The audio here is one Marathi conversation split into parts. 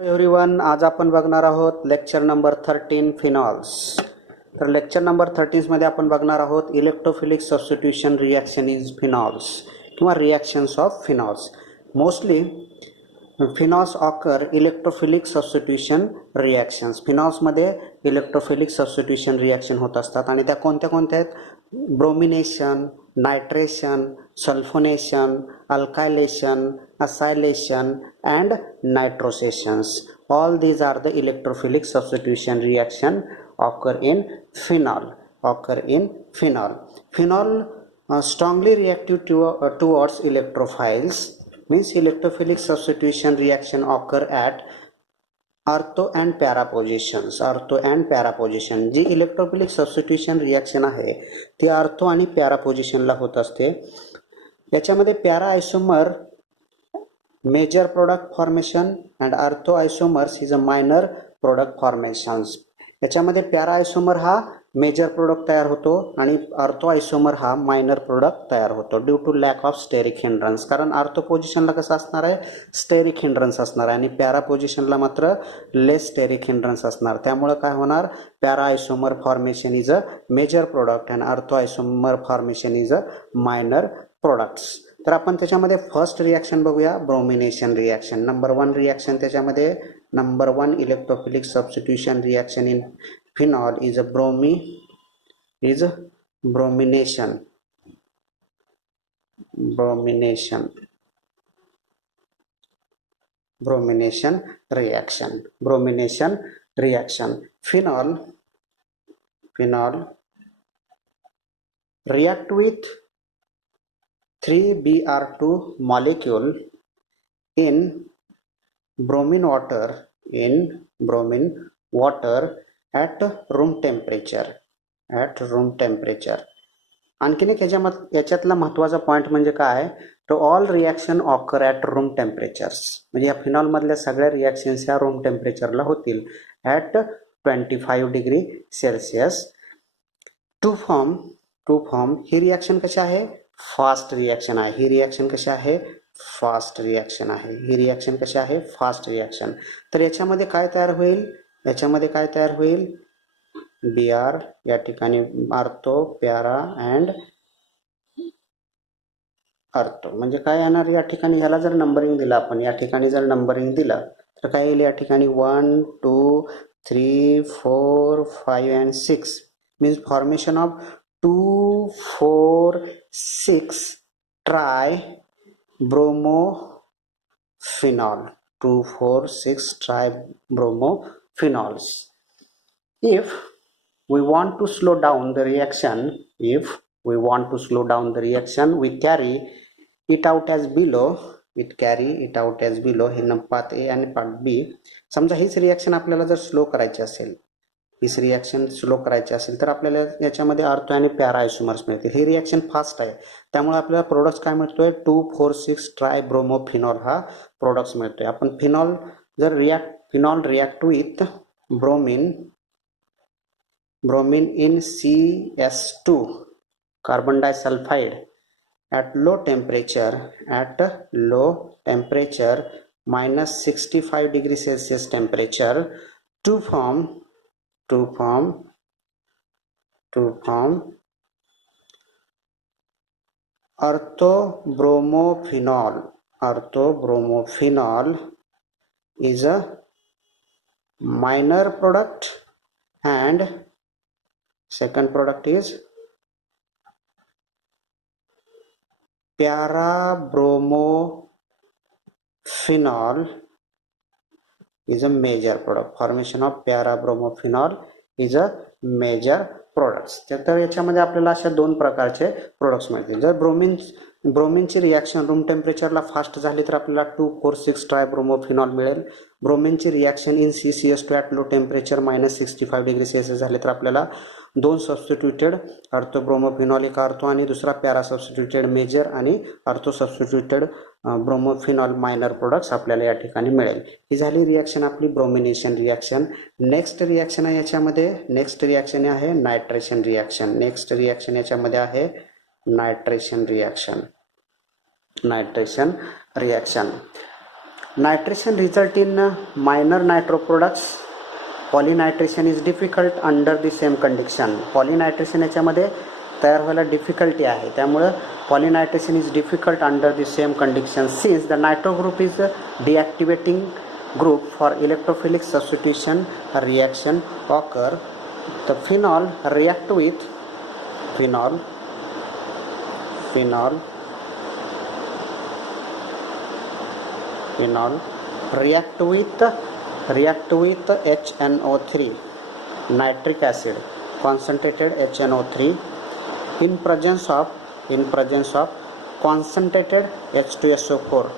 एव्हरीवन, आज आपण बघणार आहोत लेक्चर नंबर 13 फिनॉल्स. तर लेक्चर नंबर 13 मध्ये आपण बघणार आहोत electrophilic substitution reaction is phenols किंवा reactions of phenols. Mostly phenols occur electrophilic substitution reactions. फिनॉल्समध्ये इलेक्ट्रोफिलिक सबस्टिट्यूशन रिॲक्शन होत असतात आणि त्या कोणत्या कोणत्या आहेत? Bromination, nitration, sulphonation, alkylation, acylation and nitrosations. All these are the electrophilic substitution reaction occur in phenol. Phenol strongly reactive towards electrophiles, means electrophilic substitution reaction occur at ortho and para position. जी इलेक्ट्रोफिलिक सबस्टिट्यूशन रिॲक्शन आहे ती अर्थो आणि पॅरा पोझिशनला होत असते. याच्यामध्ये para isomer major product formation and ortho isomers is a minor product formations. याच्यामध्ये पॅरा आयसोमर हा मेजर प्रोडक्ट तयार होतो आणि अर्थो आयसोमर हा मायनर प्रोडक्ट तयार होतो due to lack of steric hindrance. कारण अर्थो पोझिशनला कसं असणार आहे? स्टेरिक हिंड्रन्स असणार आहे आणि पॅरा पोझिशनला मात्र लेस स्टेरिक हिंड्रन्स असणार. त्यामुळे काय होणार? Para isomer formation is a major product and ortho isomer formation is a minor products. तर आपण त्याच्यामध्ये फर्स्ट रिॲक्शन बघूया, ब्रोमिनेशन रिॲक्शन. नंबर 1 रिॲक्शन त्याच्यामध्ये, number 1 electrophilic substitution reaction in phenol is bromination. Reaction. Phenol react with 3Br2 molecule in bromine water at room temperature. आणखीन एक याच्यातला महत्त्वाचा पॉईंट म्हणजे काय? तर all reaction occur at room temperatures. म्हणजे या फिनॉलमधल्या सगळ्या रिॲक्शन्स ह्या रूम टेम्परेचरला होतील at 25 degree Celsius. To form ही रिॲक्शन कशी आहे? फास्ट रिॲक्शन आहे. ही रिॲक्शन कशी आहे? Fast reaction. तर याच्यामध्ये काय तयार होईल? Br या ठिकाणी अर्थो, पॅरा अँड अर्थो. म्हणजे काय येणार या ठिकाणी? ह्याला जर नंबरिंग दिलं आपण, या ठिकाणी जर नंबरिंग दिलं तर काय येईल? या ठिकाणी 1 2 3 4 5 and 6 means formation of 2 4 6 try bromophenol. 2 4 6 tri bromophenols. If we want to slow down the reaction, we carry it out as below. हे पार्ट ए आणि पार्ट बी. समजा हीच रिॲक्शन आपल्याला जर स्लो करायची असेल तर आपल्याला याच्यामध्ये अर्थो आणि पॅरा आयसोमर्स मिळतील. ही रिॲक्शन फास्ट आहे त्यामुळे आपल्याला प्रोडक्ट्स काय मिळतोय? 2 4 6 ट्राय ब्रोमोफिनॉल हा प्रोडक्ट्स मिळतोय. आपण phenol react with bromine in CS2 carbon disulfide at low temperature minus 65 degree Celsius temperature to form orthobromophenol is a minor product and second product is parabromophenol is a major product. Formation of parabromophenol is a major products. तर याच्यामध्ये आपल्याला अशा 2 प्रकारचे प्रोडक्ट्स मिळतील. जर ब्रोमिनची रिॲक्शन रूम टेम्परेचरला फास्ट झाली तर आपल्याला 2 4 6 ट्राय ब्रोमोफिनॉल मिळेल. ब्रोमिनची reaction in CCS2 at low temperature minus 65 degree Celsius झाले तर आपल्याला 2 सबस्टिट्यूटेड अर्थोब्रोमोफिनॉल, एक अर्थो आणि दुसरा पॅरा सबस्टिट्यूटेड मेजर आणि अर्थो सबस्टिट्यूटेड ब्रोमोफिनॉल मायनर प्रोडक्ट्स आपल्याला या ठिकाणी मिळेल. ही झाली रिॲक्शन आपली ब्रोमिनेशन रिॲक्शन. नेक्स्ट रिॲक्शन आहे याच्यामध्ये, आहे नायट्रेशन रिॲक्शन. याच्यामध्ये आहे nitration reaction. Nitration result in minor nitro products. Polynitration is difficult under the same condition. Polynitration याच्यामध्ये तयार व्हायला डिफिकल्टी आहे, त्यामुळं polynitration is difficult under the same condition since the nitro group is deactivating group for electrophilic substitution reaction occur. The phenol react with phenol react with HNO3 nitric acid, concentrated HNO3 in presence of concentrated H2SO4,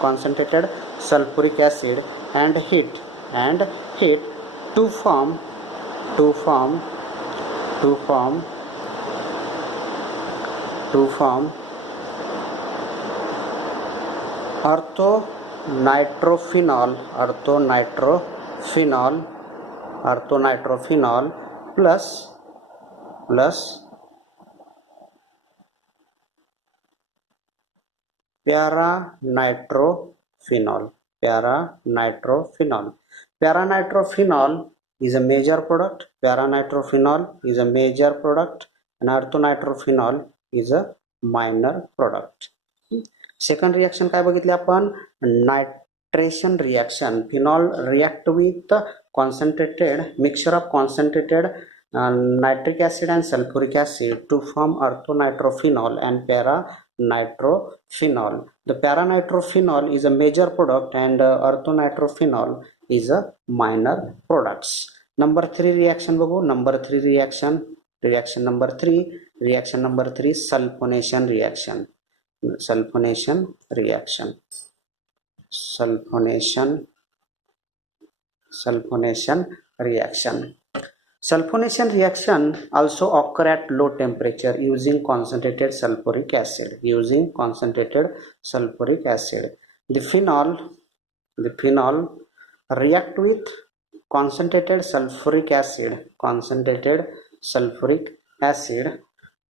concentrated sulfuric acid and heat to form orthonitrophenol plus paranitrophenol. Paranitrophenol is a major product. And orthonitrophenol is a minor product. Second reaction काय बघितले आपण? Nitration reaction. Phenol react with concentrated mixture of concentrated nitric acid and sulfuric acid to form orthonitrophenol and paranitrophenol. The paranitrophenol is a major product and orthonitrophenol is a minor products. Number 3 reaction बघू. Number 3 reaction number 3 sulfonation reaction. Sulfonation reaction also occur at low temperature using concentrated sulfuric acid. The phenol react with concentrated sulfuric acid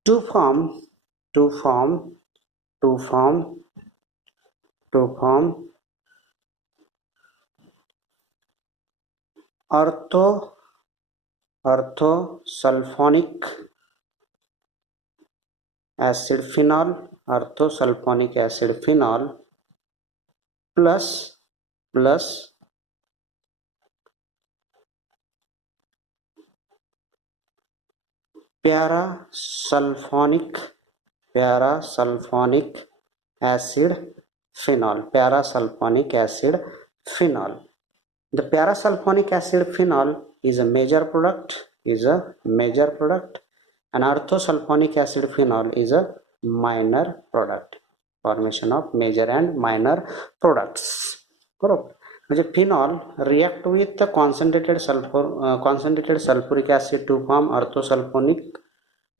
to form orthosulfonic acid phenol plus parasulfonic acid phenol. The parasulfonic acid phenol is a major product, and orthosulfonic acid phenol is a minor product. Formation of major and minor products. बरोबर. म्हणजे phenol react with the concentrated sulfuric acid to form orthosulfonic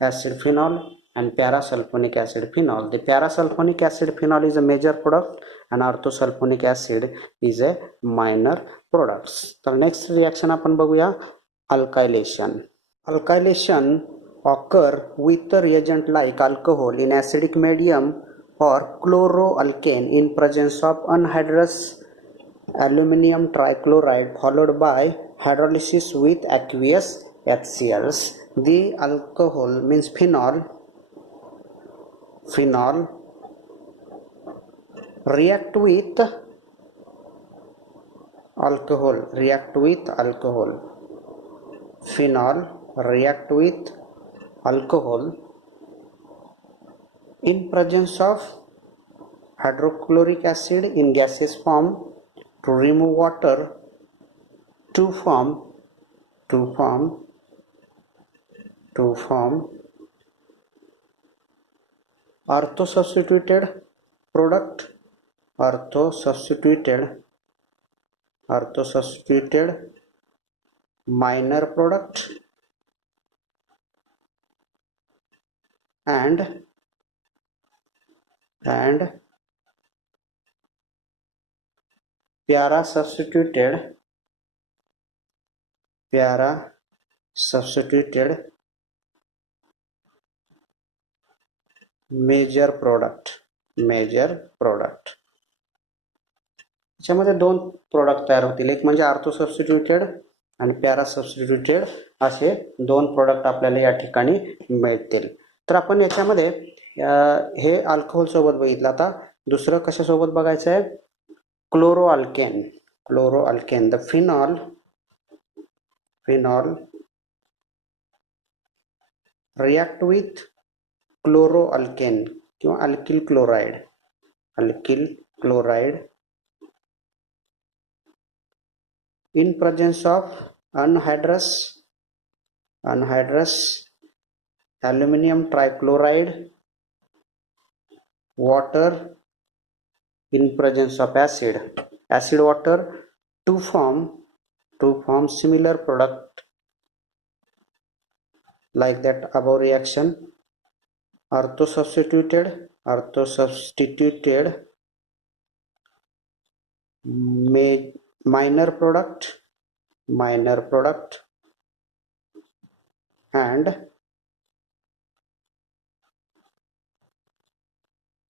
acid phenol and parasulfonic acid phenol. The parasulfonic acid phenol is a major product and orthosulfonic acid is a minor products. तर next reaction आपण बघूया. Alkylation occur with a reagent like alcohol in acidic medium or chloroalkane in presence of anhydrous aluminum trichloride followed by hydrolysis with aqueous HCl. The alcohol means phenol react with alcohol. Phenol react with alcohol in presence of hydrochloric acid in gaseous form to remove water to form orthosubstituted minor product and para-substituted major product. याच्यामध्ये दोन प्रोडक्ट तयार होतील, एक म्हणजे आर्थो सबस्टिट्यूटेड आणि पॅरा सबस्टिट्यूटेड असे दोन प्रोडक्ट आपल्याला या ठिकाणी मिळतील. तर आपण याच्यामध्ये हे अल्कोहोल सोबत बघितलं. आता दुसरं कशासोबत बघायचं आहे, chloro alkane. The phenol react with chloro alkane किंवा alkyl chloride in presence of anhydrous aluminum trichloride, water in presence of acid water to form similar product like that above reaction. Ortho substituted minor product and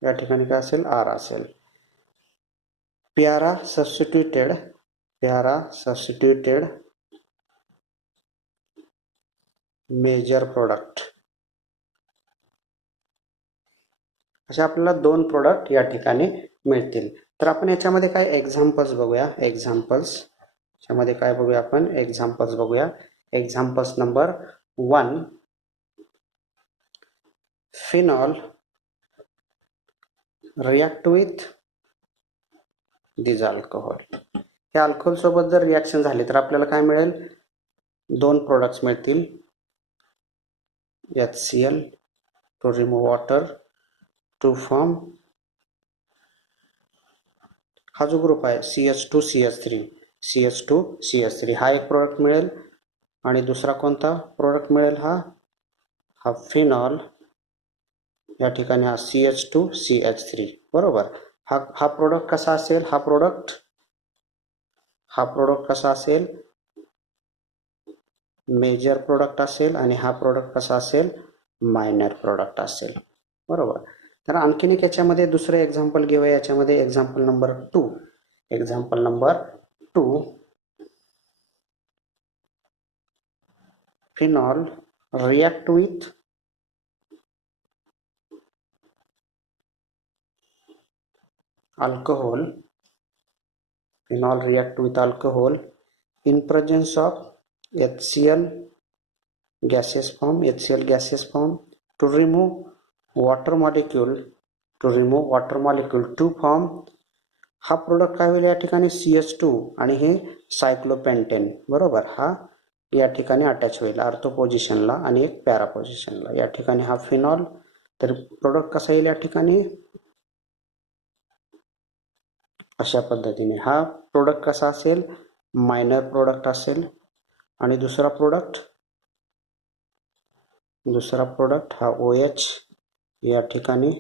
या ठिकाणी काय असेल, आर असेल. प्यारा सबस्टिट्यूटेड मेजर प्रोडक्ट. असे आपल्याला दोन प्रोडक्ट या ठिकाणी मिळतील. तर आपण याच्यामध्ये काय एक्झाम्पल्स बघूया. याच्यामध्ये काय बघूया आपण, एक्झाम्पल्स बघूया. Examples number 1, phenol react with this alcohol. या अल्कोहोल सोबत जर रिॲक्शन झाली तर आपल्याला काय मिळेल, दोन प्रोडक्ट्स मिळतील. HCl to remove water to form, हा जो ग्रुप आहे CH2CH3 हा एक प्रोडक्ट मिळेल. आणि दुसरा कोणता प्रोडक्ट मिळेल, हा फिनॉल. या ठिकाणी हा CH2CH3 बरोबर. हा प्रोडक्ट कसा असेल, हा प्रोडक्ट कसा असेल, मेजर प्रोडक्ट असेल. आणि हा प्रोडक्ट कसा असेल, मायनर प्रोडक्ट असेल बरोबर. तर आणखीन एक याच्यामध्ये दुसरं एक्झाम्पल घेऊया. याच्यामध्ये example number 2, phenol react with alcohol in presence of HCl gaseous form to remove water molecule to form. हा प्रोडक्ट काय होईल, या ठिकाणी CH2 आणि हे सायक्लोपेंटेन बरोबर. हा या ठिकाणी अटॅच होईल आर्थो पोझिशनला आणि एक पॅरा पोझिशनला. या ठिकाणी हा फिनॉल. तर प्रोडक्ट कसा येईल, या ठिकाणी अशा पद्धतीने. हा प्रोडक्ट कसा असेल, मायनर प्रोडक्ट असेल. आणि दुसरा प्रोडक्ट हा OH या ठिकाणी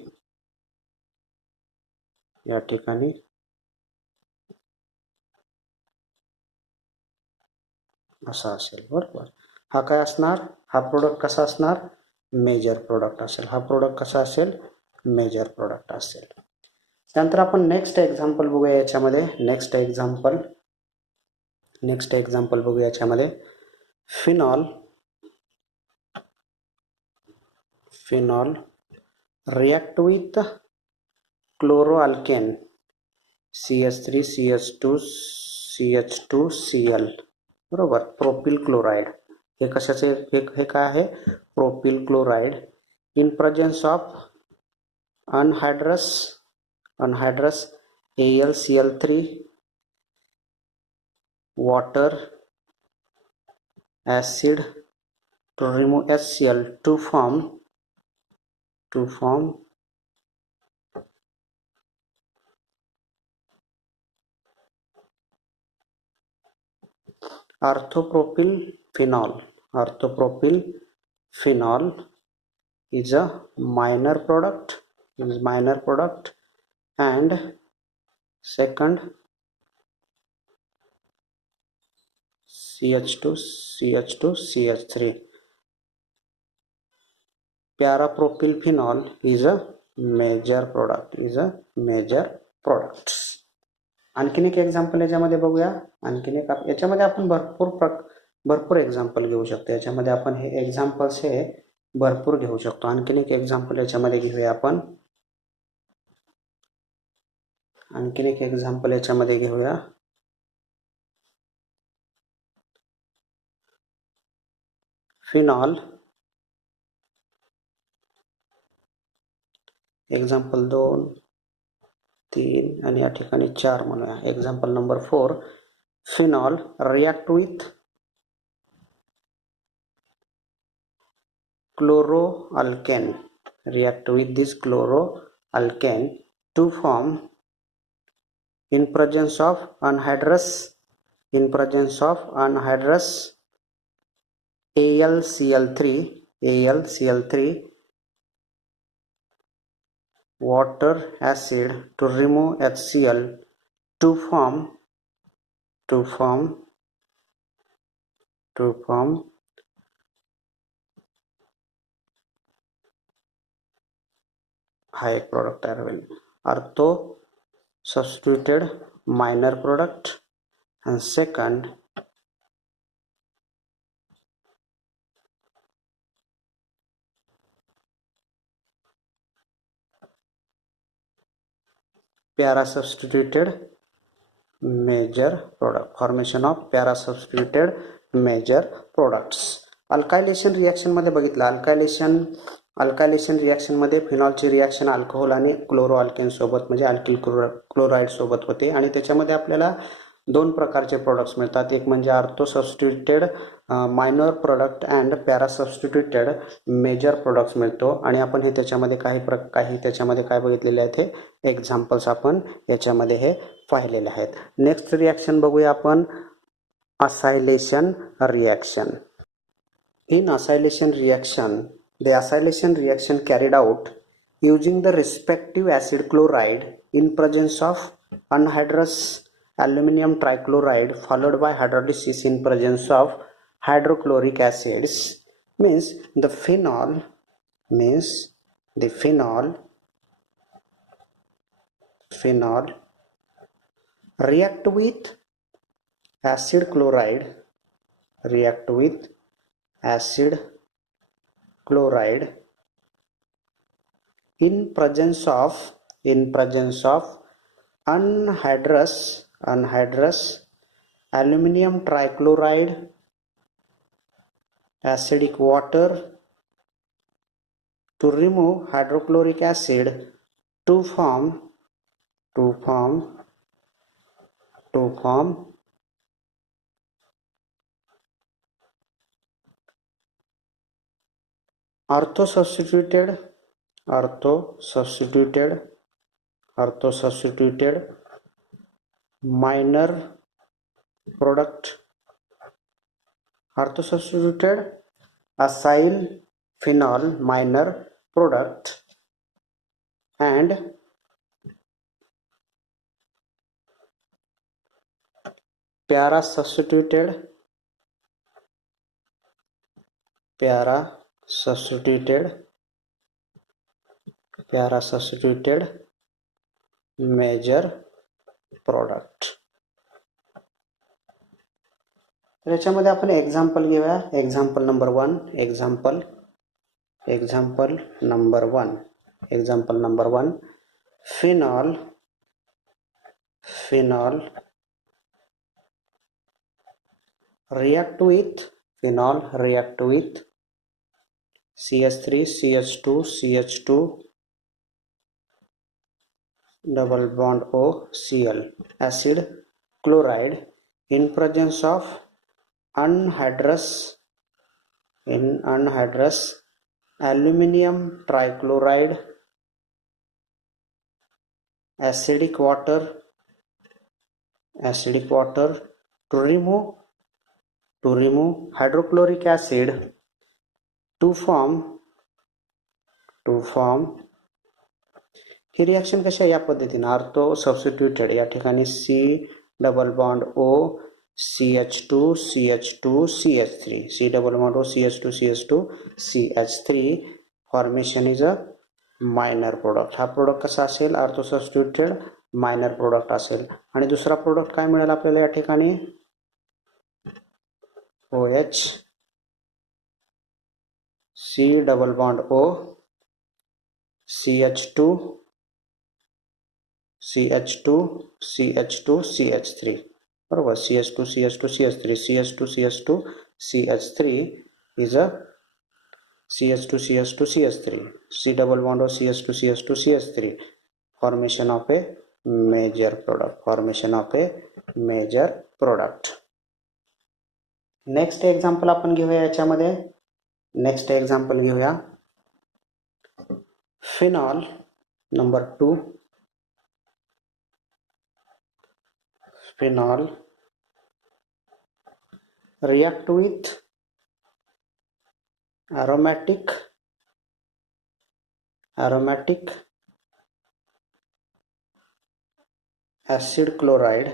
असा असेल बरोबर. हा काय असणार, हा प्रोडक्ट कसा असणार, मेजर प्रोडक्ट असेल. हा प्रोडक्ट कसा असेल, मेजर प्रोडक्ट असेल. त्यानंतर आपण नेक्स्ट एक्झाम्पल बघूया. याच्यामध्ये नेक्स्ट एक्झाम्पल बघूया. याच्यामध्ये phenol react with chloroalkane CH3CH2CH2Cl बरोबर. Propyl chloride. हे कशाचे, हे काय आहे, propyl chloride in presence of anhydrous AlCl3 water acid to remove HCl to form orthopropyl phenol is a minor product and second CH2CH3 parapropyl phenol is a major product आणखीन एक एक्झाम्पल याच्यामध्ये बघूया. आणखीन एक याच्यामध्ये आपण भरपूर एक्झाम्पल घेऊ शकतो. याच्यामध्ये आपण हे एक्झाम्पल्स हे भरपूर घेऊ शकतो. आणखीन एक एक्झाम्पल याच्यामध्ये घेऊया आपण. आणखीन एक एक्झाम्पल याच्यामध्ये घेऊया. फिनॉल. एक्झाम्पल 2, 3 आणि या ठिकाणी 4 म्हणूया. Example number 4. Phenol react with chloroalkane. React with this chloroalkane to form in presence of anhydrous AlCl3 water acid to remove HCl to form हा एक प्रोडक्ट तयार होईल. Ortho substituted minor product and second para substituted major product. Formation of para substituted major products. Alkylation reaction मध्ये बघितलं. अल्कायलेशन रिॲक्शन मध्ये फिनॉलची रिॲक्शन अल्कोहोल आणि क्लोरोअल्केन सोबत म्हणजे अल्किल क्लोराईड सोबत होते आणि त्याच्यामध्ये आपल्याला 2 प्रकारचे प्रोडक्ट्स मिळतात. एक म्हणजे ortho substituted minor product and para substituted major products मिळतो आणि आपण हे त्याच्यामध्ये काही त्याच्यामध्ये काय बघितलेले आहेत हे एक्झाम्पल्स आपण याच्यामध्ये हे पाहिलेले आहेत. नेक्स्ट रिॲक्शन बघूया आपण. Acylation reaction. In acylation reaction the acylation reaction carried out using the respective acid chloride in presence of anhydrous aluminum trichloride followed by hydrolysis in presence of hydrochloric acids means the phenol react with acid chloride in presence of anhydrous aluminum trichloride acidic water to remove hydrochloric acid to form ortho substituted minor product. Ortho substituted acyl phenol minor product and para substituted major product. याच्यामध्ये आपण एक्झाम्पल घेऊया. Example number 1. Phenol react with CH3 CH2 double bond O Cl acid chloride in presence of anhydrous aluminum trichloride acidic water to remove hydrochloric acid to form he reaction कशी आहे या पद्धतीने. ऑर्थो सबस्टिट्यूटेड या ठिकाणी C double bond O CH2 CH3 C double bond O CH2 CH3 formation is a minor product. हा प्रोडक्ट कसा असेल. ऑर्थो सबस्टिट्यूटेड मायनर प्रोडक्ट असेल. आणि दुसरा प्रोडक्ट काय मिळेल आपल्याला या ठिकाणी, OH C double bond O CH2 CH2 CH2 CH3 बरोबर. CH2 CH2 CH3 CH2 CH2 CH3 is a CH2 CH2 CH3 C double bond O CH2 CH2 CH3 formation of a major product, formation of a major product. Next example आपण घेऊया याच्यामध्ये. नेक्स्ट एक्झाम्पल घेऊया phenol number 2. Phenol react with aromatic acid chloride,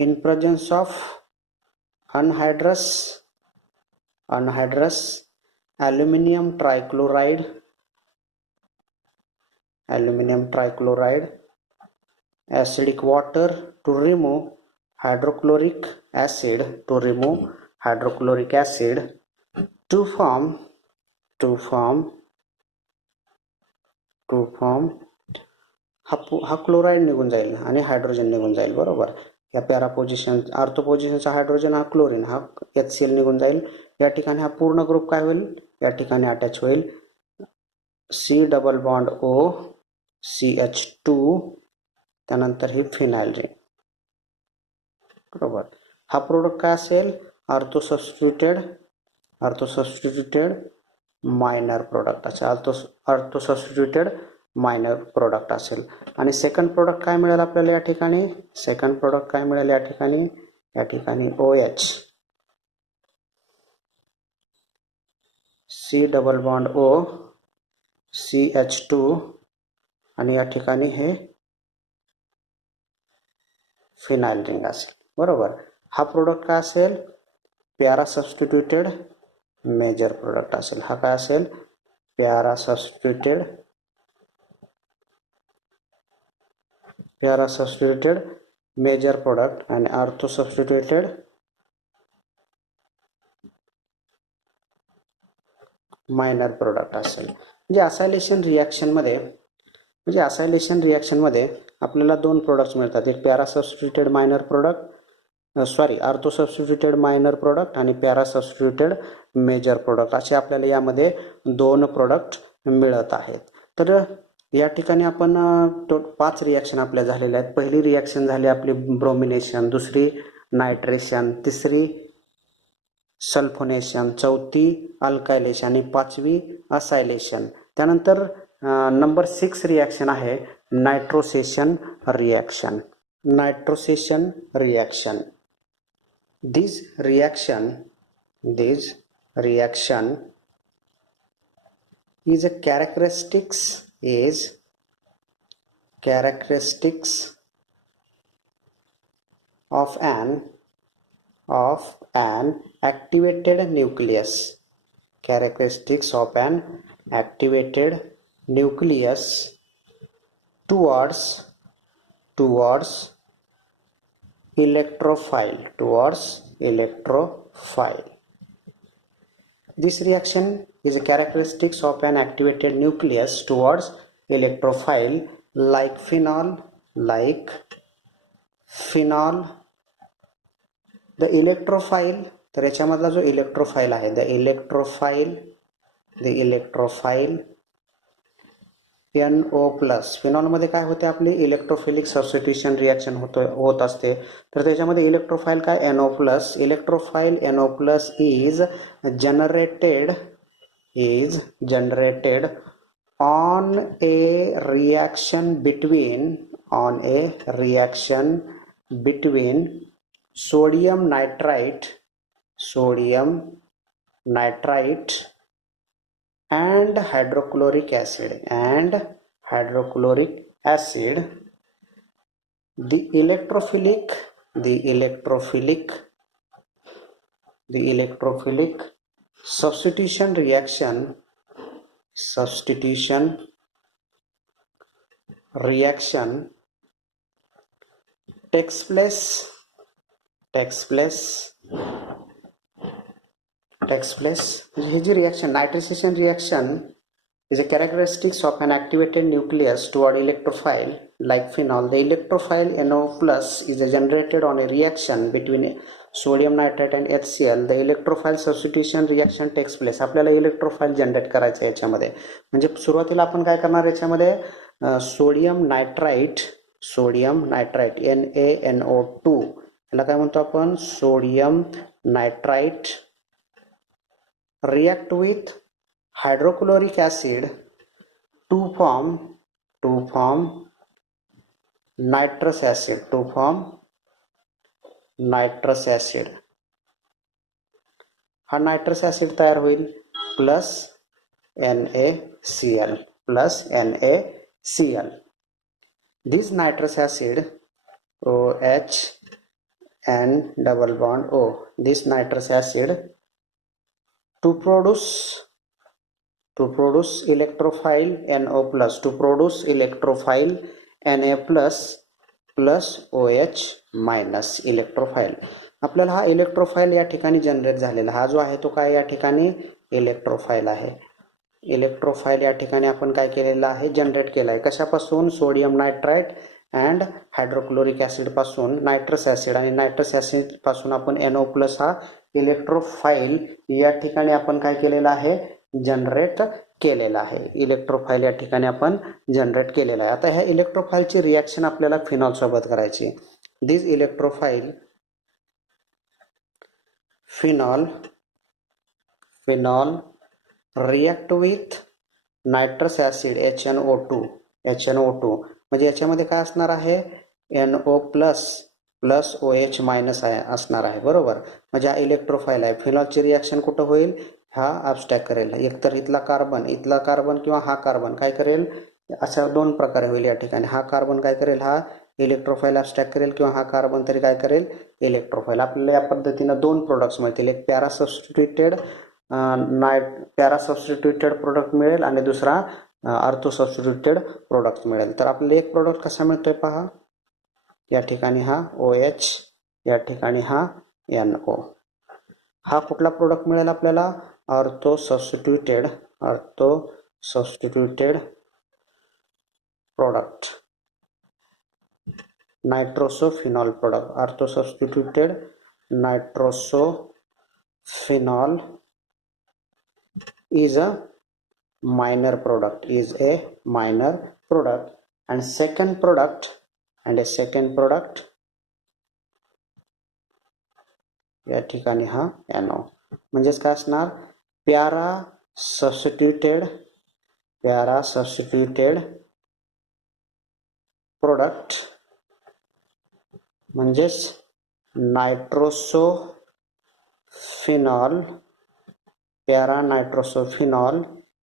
in presence of anhydrous aluminum trichloride, acidic water to remove hydrochloric acid, to form हा क्लोराईड निघून जाईल आणि हायड्रोजन निघून जाईल बरोबर. या पॅरा पोझिशन आर्थो पोझिशनचा हायड्रोजन हा क्लोरीन हा HCl निघून जाईल. या ठिकाणी हा पूर्ण ग्रुप काय होईल, या ठिकाणी अटॅच होईल. C double bond O CH2 त्यानंतर ही फिनाइल रिंग बरोबर. हा प्रोडक्ट काय असेल, आर्थो सबस्टिट्यूटेड मायनर प्रोडक्ट असेल. आर्थो सबस्टिट्यूटेड मायनर प्रोडक्ट असेल. आणि सेकंड प्रोडक्ट काय मिळेल आपल्याला या ठिकाणी, या ठिकाणी OH C double bond O CH2 आणि या ठिकाणी हे फिनाइल रिंग असेल बरोबर. हा प्रोडक्ट काय असेल, पॅरा सबस्टिट्यूटेड मेजर प्रोडक्ट असेल. हा काय असेल, पॅरा सबस्टिट्यूटेड मेजर प्रोडक्ट आणि आर्थो सबस्टिट्यूटेड मायनर प्रोडक्ट असेल. म्हणजे असायलेशन रिॲक्शनमध्ये आपल्याला दोन प्रोडक्ट्स मिळतात. एक para substituted minor product ortho substituted minor product आणि पॅरा सबस्टिट्यूटेड मेजर प्रोडक्ट असे आपल्याला यामध्ये दोन प्रोडक्ट मिळत आहेत. तर या ठिकाणी आपण 5 रिॲक्शन आपल्या झालेल्या आहेत. पहिली रिॲक्शन झाली आपली ब्रोमिनेशन, दुसरी नायट्रेशन, तिसरी सल्फोनेशन, चौथी अल्कायलेशन आणि पाचवी असायलेशन. त्यानंतर नंबर 6 रिॲक्शन आहे नायट्रोसेशन reaction. This reaction is a characteristics of an activated nucleus. Characteristics of an activated nucleus towards electrophile. This reaction is a characteristics of an activated nucleus towards electrophile like phenol. The electrophile, तर याच्यामधला जो इलेक्ट्रोफाइल आहे, the electrophile NO+. फिनॉलमध्ये काय होते, आपली इलेक्ट्रोफिलिक सबस्टिट्यूशन रिॲक्शन होत असते. तर त्याच्यामध्ये इलेक्ट्रोफाइल काय NO+. Electrophile NO+ is generated on a reaction between sodium nitrite and hydrochloric acid. The electrophilic substitution reaction substitution reaction takes place ही जी reaction nitrosation reaction is a characteristics of an activated nucleus toward electrophile like phenol. The electrophile NO plus is generated on a reaction between sodium nitrate and HCl. The electrophile substitution reaction takes place. आपल्याला इलेक्ट्रोफाईल जनरेट करायचं आहे याच्यामध्ये. म्हणजे सुरुवातीला आपण काय करणार याच्यामध्ये सोडियम नायट्राइट NaNO2 याला काय म्हणतो आपण sodium nitrite react with hydrochloric acid to form nitrous acid. हा नायट्रस ऍसिड तयार होईल plus NaCl. This nitrous acid OH and double bond O. This nitrous acid to produce electrophile NO plus, to produce electrophile Na plus OH minus electrophile. आपल्याला हा इलेक्ट्रोफाईल या ठिकाणी जनरेट झालेला हा जो आहे तो काय या ठिकाणी इलेक्ट्रोफाईल आहे. इलेक्ट्रोफाईल या ठिकाणी आपण काय केलेला आहे जनरेट केला आहे कशापासून sodium nitrite and hydrochloric acid पासून नायट्रस ऍसिड आणि नायट्रस ऍसिड पासून आपण NO प्लस हा इलेक्ट्रोफाईल या ठिकाणी आपण काय केलेला आहे जनरेट केलेला आहे. इलेक्ट्रोफाईल या ठिकाणी आपण जनरेट केलेला आहे. आता ह्या इलेक्ट्रोफाईलची रिएक्शन आपल्याला फिनॉल सोबत करायची. This electrophile phenol react with nitrous acid HNO2 म्हणजे याच्यामध्ये काय असणार आहे NO प्लस OH मायनस असणार आहे बरोबर. म्हणजे हा इलेक्ट्रोफाईल आहे. फिनॉलची रिएक्शन कुठं होईल हा अबस्ट्रॅक्ट करेल. एकतर इथला कार्बन किंवा हा कार्बन काय करेल अशा दोन प्रकारे होईल या ठिकाणी. हा कार्बन काय करेल हा इलेक्ट्रोफाईल अबस्ट्रॅक्ट करेल किंवा हा कार्बन तरी काय करेल इलेक्ट्रोफाईल. आपल्याला या पद्धतीनं दोन प्रोडक्ट्स मिळतील. एक पॅरा सबस्टिट्यूटेड प्रोडक्ट मिळेल आणि दुसरा ऑर्थो सबस्टिट्यूटेड प्रोडक्ट मिळेल. तर आपल्याला एक प्रोडक्ट कसा मिळतोय पहा या ठिकाणी हा OH या ठिकाणी हा NO. हा कुठला प्रोडक्ट मिळेल आपल्याला ortho substituted product nitrosophenol product. Ortho substituted nitrosophenol is a minor product and second product या ठिकाणी हा NO. म्हणजेच काय असणार पॅरा सबस्टिट्यूटेड प्रोडक्ट म्हणजेच नायट्रोसोफिनॉल पॅरा नायट्रोसोफिनॉल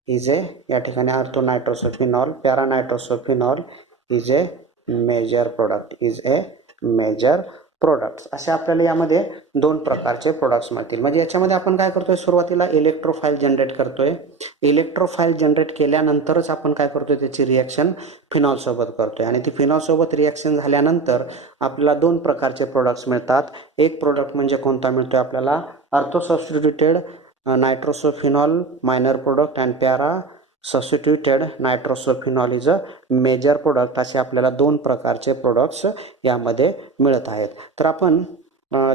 इज ए या ठिकाणी ortho nitrosophenol para nitrosophenol is a major products. असे आपल्याला यामध्ये दोन प्रकारचे प्रोडक्ट्स मिळतील. म्हणजे याच्यामध्ये आपण काय करतोय सुरुवातीला इलेक्ट्रोफाईल जनरेट करतोय. इलेक्ट्रोफाईल जनरेट केल्यानंतरच आपण काय करतोय त्याची रिएक्शन फिनॉल सोबत करतोय आणि ती फिनॉल सोबत रिएक्शन झाल्यानंतर आपल्याला दोन प्रकारचे प्रोडक्ट्स मिळतात. एक प्रोडक्ट म्हणजे कोणता मिळतोय आपल्याला ortho substituted nitrosophenol minor product and para substituted nitrosophenol is a major product. असे आपल्याला दोन प्रकारचे प्रोडक्ट्स यामध्ये मिळत आहेत. तर आपण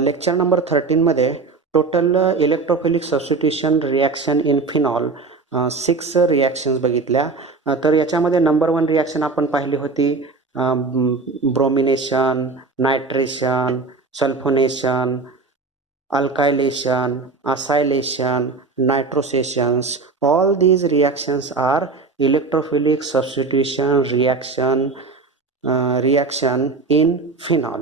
लेक्चर नंबर 13 मध्ये total electrophilic substitution reaction in phenol 6 reactions बघितल्या. तर याच्यामध्ये नंबर 1 रिॲक्शन आपण पाहिली होती bromination, nitration, sulphonation, alkylation, acylation, nitrosations. All these reactions are electrophilic substitution reaction in phenol.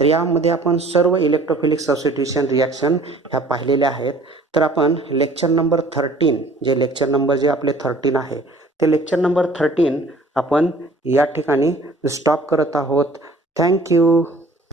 तर यामध्ये आपण सर्व इलेक्ट्रोफिलिक सबस्टिट्यूशन रिॲक्शन ह्या पाहिलेल्या आहेत. तर आपण लेक्चर नंबर 13 जे लेक्चर नंबर जे आपले 13 आहे ते लेक्चर नंबर 13 आपण या ठिकाणी स्टॉप करत आहोत. थँक्यू.